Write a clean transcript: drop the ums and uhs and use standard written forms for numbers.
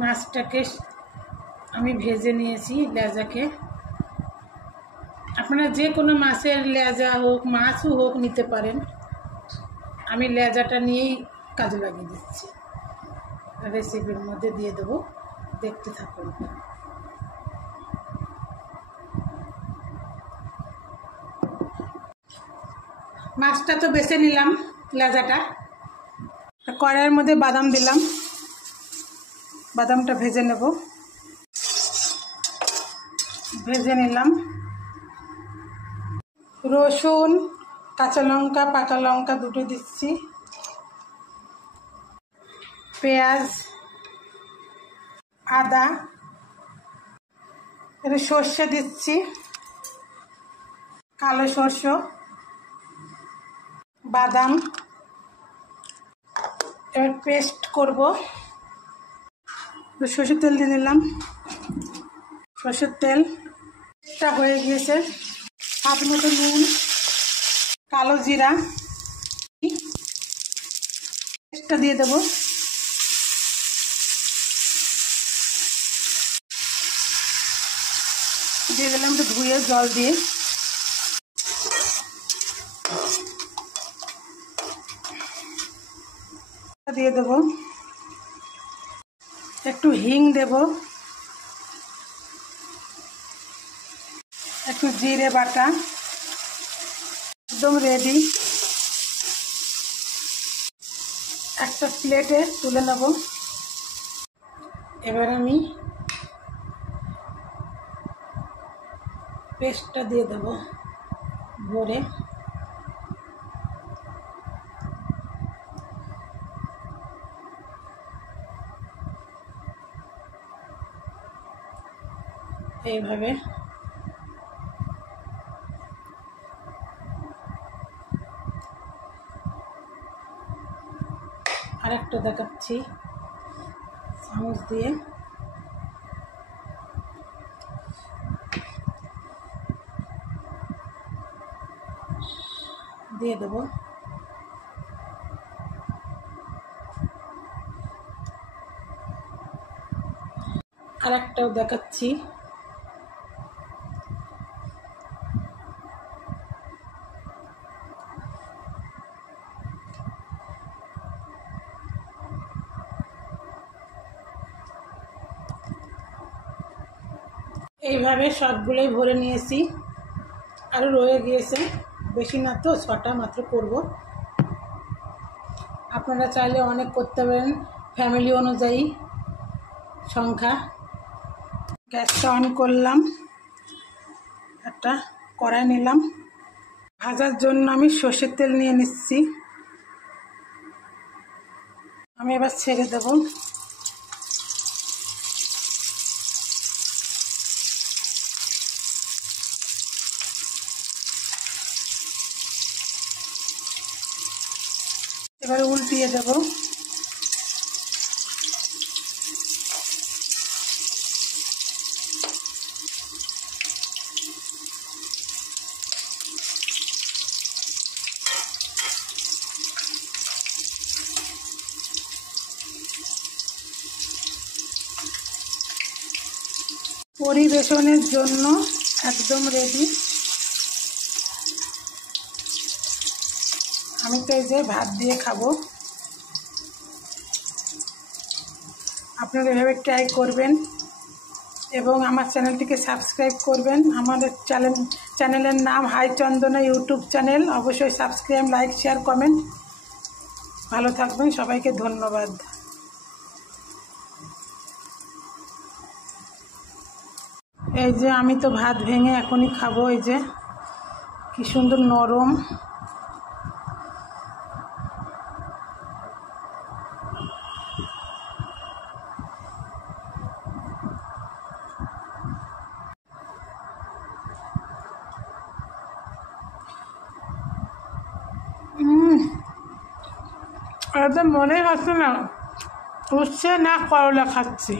মাছটাকে আমি ভেজে নিয়েছি লেজাকে। আপনারা যে কোনো মাছের লেজা হোক মাছও হোক নিতে পারেন। আমি লেজাটা নিয়েই কাজে লাগিয়ে দিচ্ছি, রেসিপির মধ্যে দিয়ে দেবো, দেখতে থাকুন। মাছটা তো বেছে নিলাম, লেজাটা কড়াইয়ের মধ্যে বাদাম দিলাম, বাদামটা ভেজে নেব। ভেজে নিলাম। রসুন, কাঁচা লঙ্কা, পাকা লঙ্কা দুটো দিচ্ছি, পেঁয়াজ, আদা, এবার সর্ষে দিচ্ছি, কালো সর্ষে, বাদাম। এবার পেস্ট করব। সর্ষের তেল দিয়ে দিলাম, সর্ষের তেলটা হয়ে গিয়েছে। হাফ মতো নুন, কালো জিরা পেস্টটা দিয়ে দেবো। দিয়ে দিলাম একটু ধুয়ে জল দিয়ে। দিয়ে দেবো একটু হিং দেব, একটু জিরে বাটা। একদম রেডি। একটা প্লেটে তুলে নেব। এবার আমি পেস্টটা দিয়ে দেব ভরে। এইভাবে আরেকটা দেখাচ্ছি চামচ দিয়ে। দিয়ে দেব। আরেকটাও দেখাচ্ছি। এইভাবে সবগুলোই ভরে নিয়েছি, আরও রয়ে গিয়েছে, বেশি না তো, 6টা মাত্র করব। আপনারা চাইলে অনেক করতে পারেন ফ্যামিলি অনুযায়ী সংখ্যা। গ্যাসটা অন করলাম, একটা কড়াই নিলাম। ভাজার জন্য আমি সর্ষের তেল নিয়ে নিচ্ছি। আমি এবার ছেড়ে দেব। এবারে উল্টিয়ে দেব। পরিবেশনের জন্য একদম রেডি। আমি তো এই যে ভাত দিয়ে খাবো। আপনারা এভাবে ট্রাই করবেন এবং আমার চ্যানেলটিকে সাবস্ক্রাইব করবেন। আমাদের চ্যানেলের নাম হাই চন্দনা ইউটিউব চ্যানেল। অবশ্যই সাবস্ক্রাইব, লাইক, শেয়ার, কমেন্ট। ভালো থাকবেন, সবাইকে ধন্যবাদ। এই যে আমি তো ভাত ভেঙে এখনই খাবো। এই যে কি সুন্দর নরম। একদম মনে হচ্ছে না উচ্ছে না করলা খাচ্ছি।